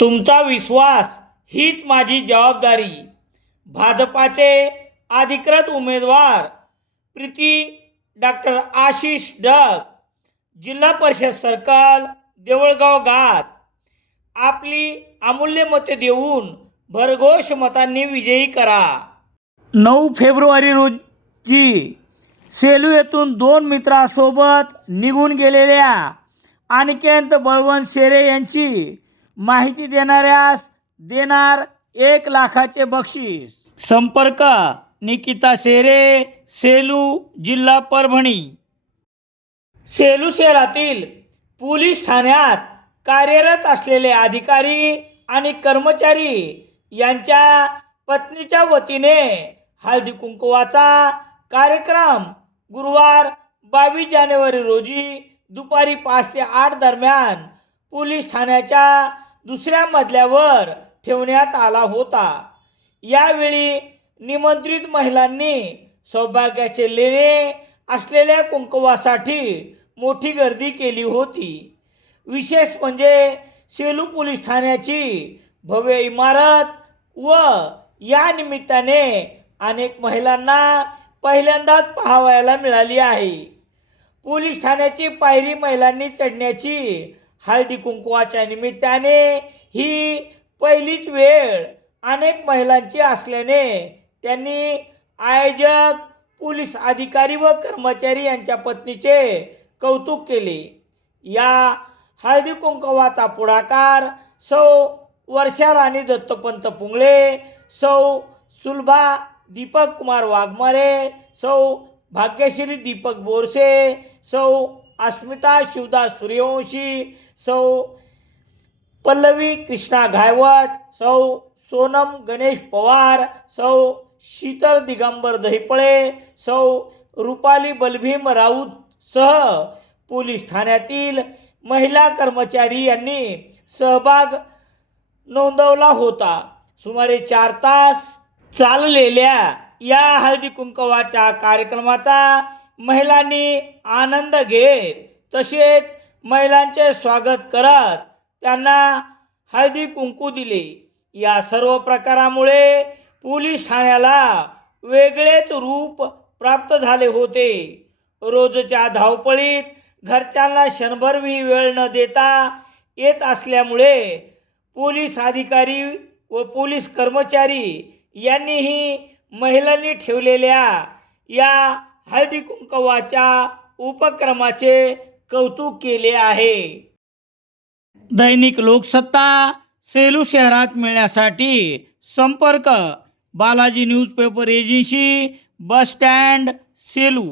तुमचा विश्वास हीच माझी जबाबदारी. भाजपाचे अधिकृत उमेदवार प्रीती डॉक्टर आशिष डग, जिल्हा परिषद सर्कल, देऊळगाव घाट. आपली अमूल्य मते देऊन भरघोष मतांनी विजयी करा. 9 फेब्रुवारी रोजी सेलू येथून 2 मित्रांसोबत निघून गेलेल्या अनिकेत बळवंत शेरे यांची माहिती देणाऱ्यास देणार 1 लाखाचे बक्षीस. संपर्क निकिता शेरे, सेलू, जिल्हा परभणी. सेलू शहरातील पोलीस ठाण्यात कार्यरत असलेले अधिकारी आणि कर्मचारी यांच्या पत्नीच्या वतीने हळदी कुंकवाचा कार्यक्रम गुरुवार 22 जानेवारी रोजी दुपारी 5 ते 8 दरम्यान पोलीस ठाण्याच्या दुसऱ्या मजल्यावर ठेवण्यात आला होता. यावेळी निमंत्रित महिलांनी सौभाग्याचे लेणे असलेल्या कुंकवासाठी मोठी गर्दी केली होती. विशेष म्हणजे सेलू पोलीस ठाण्याची भव्य इमारत व या निमित्ताने अनेक महिलांना पहिल्यांदाच पाहावयाला मिळाली आहे. पोलीस ठाण्याची पायरी महिलांनी चढण्याची हळदी कुंकवाच्या निमित्ताने ही पहिलीच वेळ अनेक महिलांची असल्याने त्यांनी आयोजक, पोलीस अधिकारी व कर्मचारी यांच्या पत्नीचे कौतुक केले. या हळदी कुंकवाचा पुढाकार सौ वर्षा राणी दत्तोपंत पुंगळे, सौ सुलभा दीपक कुमार वाघमारे, सौ भाग्यश्री दीपक बोरसे, सौ अस्मिता शिवदास सूर्यवंशी, सौ पल्लवी कृष्णा घायवट, सौ सोनम गणेश पवार, सौ शीतल दिगंबर दहिपळे, सौ रुपाली बलभीम राऊत सह पोलीस ठाण्यातील महिला कर्मचारी यांनी सहभाग नोंदवला होता. सुमारे 4 तास चाललेल्या या हळदी कुंकवाच्या कार्यक्रमाचा महिलांनी आनंद घेत तसेच महिलांचे स्वागत करत त्यांना हळदी कुंकू दिले. या सर्व प्रकारामुळे पोलीस ठाण्याला वेगळेच रूप प्राप्त झाले होते. रोजच्या धावपळीत घरच्यांना क्षणभरही वेळ न देता येत असल्यामुळे पोलीस अधिकारी व पोलीस कर्मचारी यांनीही महिलांनी ठेवलेल्या या हळदी कुंकवाच्या उपक्रमाचे कौतुक केले आहे. दैनिक लोकसत्ता सेलू शहरात मिळण्यासाठी संपर्क Balaji newspaper agency, bus stand, Selu.